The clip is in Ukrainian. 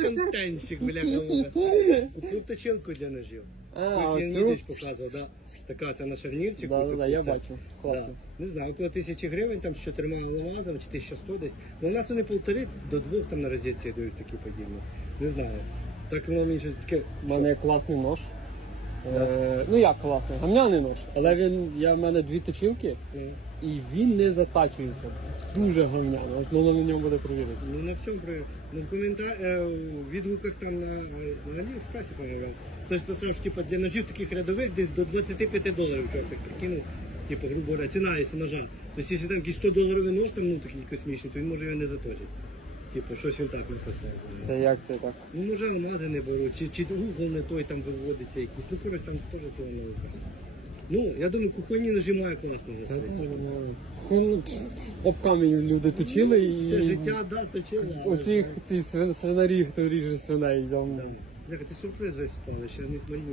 Контентчик, бляха муха. Купив точилку для ножів. А, Потім оцю? Нідич показував, да. Така це на шарнірчику. Да, да, да, я бачу. Класно. Да. Не знаю, около тисячі гривень там з чотирма ламазами, чи 1100 десь. Ну, у нас вони полтори до двох там на розетці, я дивлюсь, такі подібні. Не знаю. Так воно мені щось таке. У мене є класний нож. Е, ну як класний, гамняний нож. Але він, я в мене дві точилки Ну, і він не затачується. Дуже гамняний. От ну, на ньому буде провірити. Ну на всьому про ну в коментар е, в відгуках там на, на Аліекспресі, по-моєму, хтось писав, що типу, для ножів таких рядових десь до 25 доларів чорт прикинув. Типу, грубо говоря, ціна, якщо ножа. Тобто, якщо там якийсь 100 доларовий нож, там ну такий космічний, то він може його не заточить. Типу, щось він так написав. Це як це так? Ну, може, алмази не беруть, чи, чи угол не той там виводиться якийсь. Ну, коротше, там теж ціла наука. Ну, я думаю, кухонні нажимає має класно. Та це нормально. Ну, Об камінь люди точили і Все життя, да, точила. оці ці свин- свинарі, хто ріже свиней. Там. Да. Бляха, ти сюрприз весь спали, ще не Марію